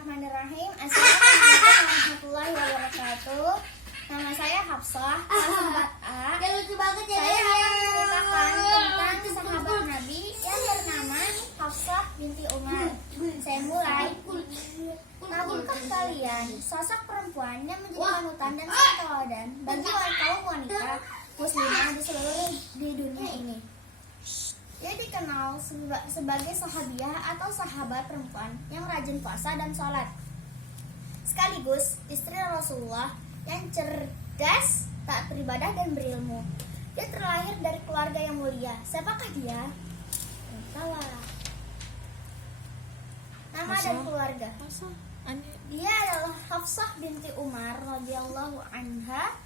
Bismillahirrahmanirrahim. Assalamualaikum warahmatullahi wabarakatuh. Nama saya Hafsah, sahabat A. Saya akan menceritakan tentang sahabat Nabi yang bernama Hafsah binti Umar. Saya mulai. Tahukah kalian sosok perempuan yang menjadi panutan dan teladan bagi kaum wanita muslimah di seluruh di dunia ini? Ia dikenal sebagai sahabiah atau sahabat perempuan yang rajin puasa dan sholat. Sekaligus istri Rasulullah yang cerdas, taat beribadah dan berilmu. Dia terlahir dari keluarga yang mulia. Siapakah dia? Entahlah. Nama dan keluarga. Dia adalah Hafsah binti Umar radhiyallahu anha.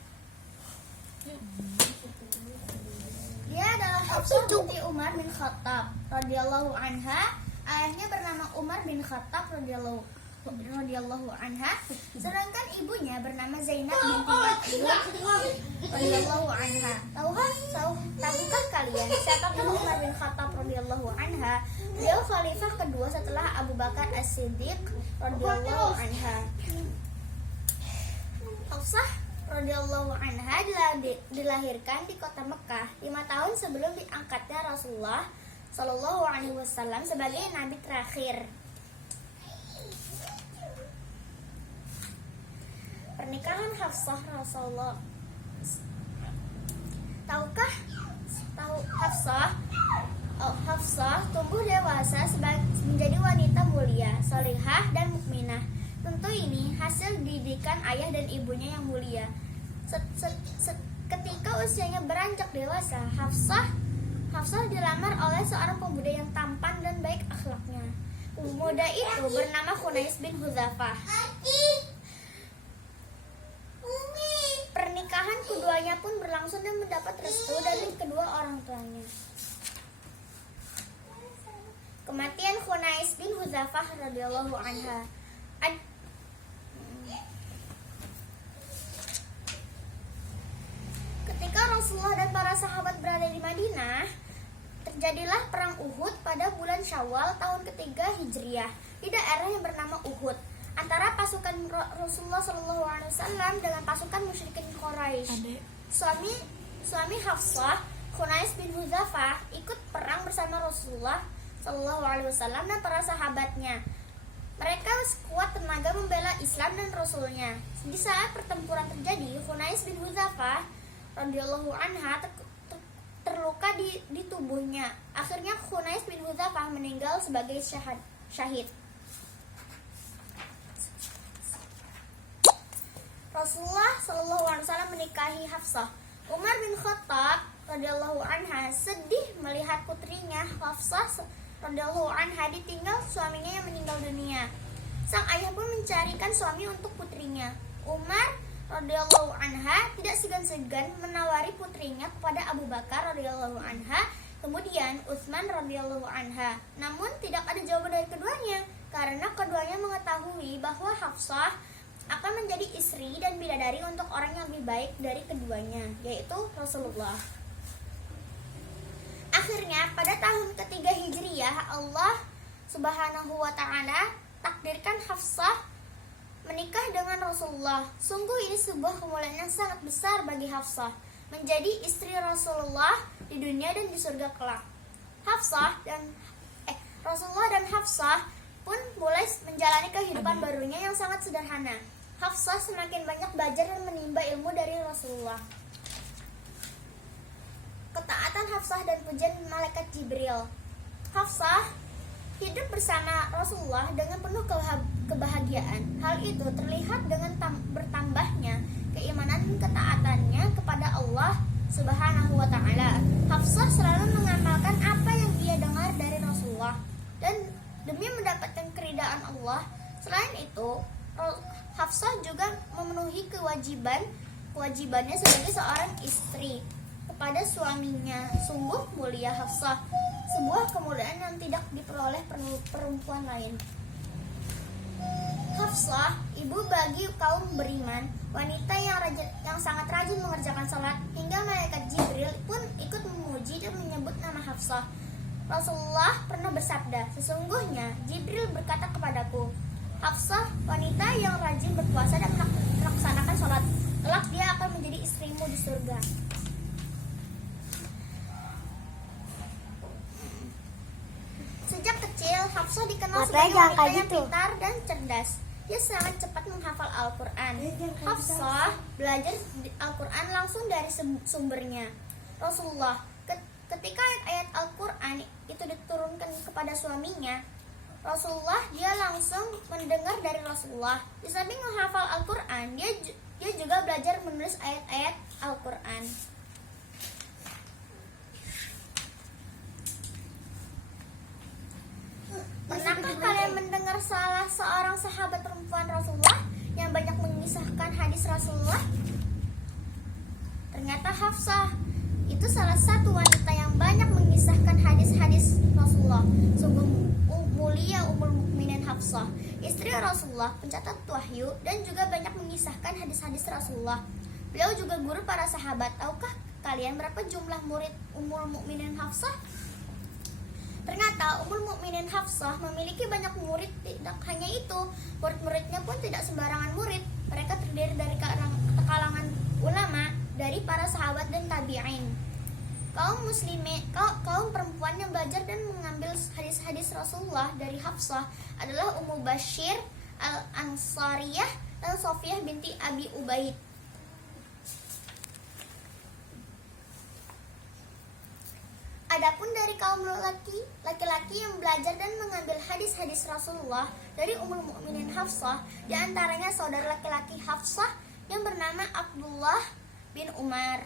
Dia adalah Hafsah binti Umar bin Khattab radhiyallahu anha. Ayahnya bernama Umar bin Khattab radhiyallahu anha. Sedangkan ibunya bernama Zainab binti Ma'bad radhiyallahu anha. Tahukah kalian siapa Umar bin Khattab radhiyallahu anha? Beliau khalifah kedua setelah Abu Bakar As-Siddiq radhiyallahu anha. Hafsah radhiyallahu anha dilahirkan di kota Mekah 5 tahun sebelum diangkatnya Rasulullah Shallallahu Alaihi Wasallam sebagai nabi terakhir. Pernikahan Hafsah Rasulullah. Hafsah tumbuh dewasa menjadi wanita mulia, salihah dan mukminah. Tentu ini hasil didikan ayah dan ibunya yang mulia. Ketika usianya beranjak dewasa, Hafsah dilamar oleh seorang pemuda yang tampan dan baik akhlaknya. Pemuda itu bernama Khunais bin Hudzafah. Pernikahan keduanya pun berlangsung dan mendapat restu dari kedua orang tuanya. Kematian Khunais bin Hudzafah radhiyallahu anha. Ketika Rasulullah dan para sahabat berada di Madinah, terjadilah perang Uhud pada bulan Syawal tahun ketiga Hijriah di daerah yang bernama Uhud antara pasukan Rasulullah SAW dengan pasukan musyrikin Quraisy. Suami Hafsah, Khunais bin Hudzafah, ikut perang bersama Rasulullah SAW dan para sahabatnya. Mereka sekuat tenaga membela Islam dan Rasulnya. Di saat pertempuran terjadi, Khunais bin Hudzafah radhiyallahu anha terluka di tubuhnya. Akhirnya Khunais bin Hudzafah meninggal sebagai syahid. Rasulullah SAW menikahi Hafsah. Umar bin Khattab radhiyallahu anha sedih melihat putrinya Hafsah radhiyallahu anha ditinggal suaminya yang meninggal dunia. Sang ayah pun mencarikan suami untuk putrinya. Umar radhiyallahu anha tidak segan-segan menawari putrinya kepada Abu Bakar radhiyallahu anha, kemudian Utsman radhiyallahu anha. Namun tidak ada jawaban dari keduanya karena keduanya mengetahui bahwa Hafsah akan menjadi istri dan bidadari untuk orang yang lebih baik dari keduanya, yaitu Rasulullah. Akhirnya pada tahun ketiga Hijriyah, Allah Subhanahu wa Ta'ala takdirkan Hafsah menikah dengan Rasulullah. Sungguh ini sebuah kemuliaan yang sangat besar bagi Hafsah, menjadi istri Rasulullah di dunia dan di surga kelak. Rasulullah dan Hafsah pun mulai menjalani kehidupan barunya yang sangat sederhana. Hafsah semakin banyak belajar dan menimba ilmu dari Rasulullah. Ketaatan Hafsah dan pujian malaikat Jibril. Hafsah hidup bersama Rasulullah dengan penuh kebahagiaan. Hal itu terlihat dengan bertambahnya keimanan dan ketaatannya kepada Allah Subhanahu wa Ta'ala. Hafsah selalu mengamalkan apa yang dia dengar dari Rasulullah dan demi mendapatkan keridaan Allah. Selain itu, Hafsah juga memenuhi kewajibannya sebagai seorang istri kepada suaminya. Sungguh mulia Hafsah, sebuah kemuliaan yang tidak diperoleh perempuan lain. Hafsah, ibu bagi kaum beriman, wanita yang sangat rajin mengerjakan salat, hingga malaikat Jibril pun ikut memuji dan menyebut nama Hafsah. Rasulullah pernah bersabda, sesungguhnya Jibril berkata kepadaku, Hafsah wanita yang rajin berpuasa dan melaksanakan sholat. Kelak dia akan menjadi istrimu di surga. Sejak kecil, Hafsah dikenal sebagai wanita yang pintar dan cerdas. Dia sangat cepat menghafal Al-Quran. Hafsah belajar Al-Quran langsung dari sumbernya, Rasulullah. Ketika ayat-ayat Al-Quran itu diturunkan kepada suaminya, Rasulullah, dia langsung mendengar dari Rasulullah. Di samping menghafal Al-Quran, dia juga belajar menulis ayat-ayat Al-Quran. Pernahkah kalian mendengar salah seorang sahabat perempuan Rasulullah yang banyak mengisahkan hadis Rasulullah? Ternyata Hafsah itu salah satu wanita yang banyak mengisahkan hadis-hadis Rasulullah. Sungguh mulia Ummul Mukminin Hafsah, istri Rasulullah, pencatat wahyu, dan juga banyak mengisahkan hadis-hadis Rasulullah. Beliau juga guru para sahabat. Tahukah kalian berapa jumlah murid Ummul Mukminin Hafsah? Ternyata Ummul Mukminin Hafsah memiliki banyak murid. Tidak hanya itu, murid-muridnya pun tidak sembarangan murid. Mereka terdiri dari kalangan ulama, dari para sahabat dan tabi'in. Kaum perempuan yang belajar dan mengambil hadis-hadis Rasulullah dari Hafsah adalah Ummu Bashir Al-Ansariyah dan Sofiyah binti Abi Ubaid. Adapun dari kaum laki-laki yang belajar dan mengambil hadis-hadis Rasulullah dari Ummul Mukminin Hafsah, di antaranya saudara laki-laki Hafsah yang bernama Abdullah bin Umar,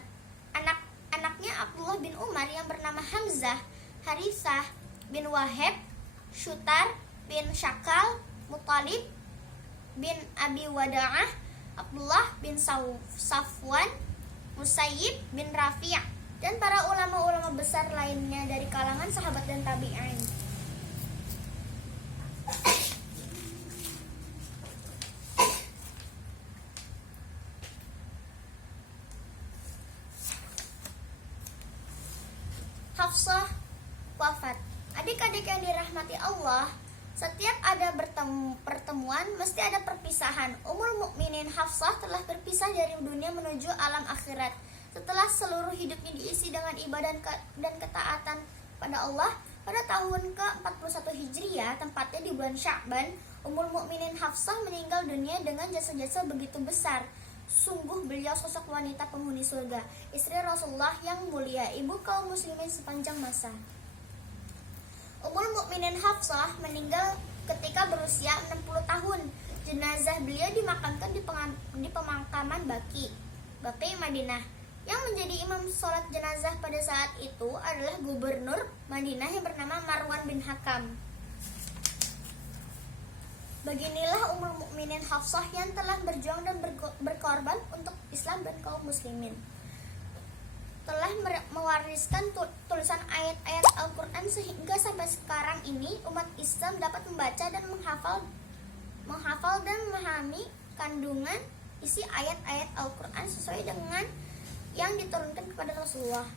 anaknya Abdullah bin Umar yang bernama Hamzah, Harithah bin Wahab, Syutar bin Syakal, Muttalib bin Abi Wada'ah, Abdullah bin Safwan, Musayyib bin Rafi', dan para ulama-ulama besar lainnya dari kalangan sahabat dan tabi'in. Hafsah wafat. Adik-adik yang dirahmati Allah, setiap ada pertemuan mesti ada perpisahan. Ummul Mukminin Hafsah telah berpisah dari dunia menuju alam akhirat. Setelah seluruh hidupnya diisi dengan ibadah dan ketaatan pada Allah, pada tahun ke-41 Hijriah, tempatnya di bulan Sya'ban, Ummul Mukminin Hafsah meninggal dunia dengan jasa-jasa begitu besar. Sungguh beliau sosok wanita penghuni surga, istri Rasulullah yang mulia, ibu kaum muslimin sepanjang masa. Ummul Mukminin Hafsah meninggal ketika berusia 60 tahun. Jenazah beliau dimakamkan di pemakaman Baqi Madinah. Yang menjadi imam sholat jenazah pada saat itu adalah gubernur Madinah yang bernama Marwan bin Hakam. Beginilah Ummul Mukminin Hafsah yang telah berjuang dan berkorban untuk Islam dan kaum muslimin. Telah mewariskan tulisan ayat-ayat Al-Quran sehingga sampai sekarang ini umat Islam dapat membaca dan menghafal dan memahami kandungan isi ayat-ayat Al-Quran sesuai dengan yang diturunkan kepada Rasulullah.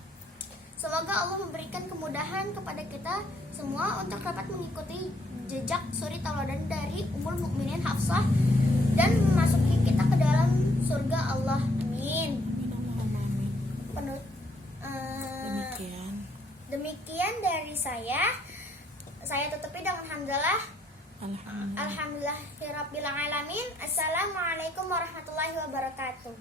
Semoga Allah memberikan kemudahan kepada kita semua untuk dapat mengikuti jejak suri tauladan dari Ummul Mukminin Hafsah dan memasuki kita ke dalam surga Allah. Amin. Demikian dari saya tutupi dengan hamdalah. Alhamdulillahirabbil alamin. Assalamualaikum warahmatullahi wabarakatuh.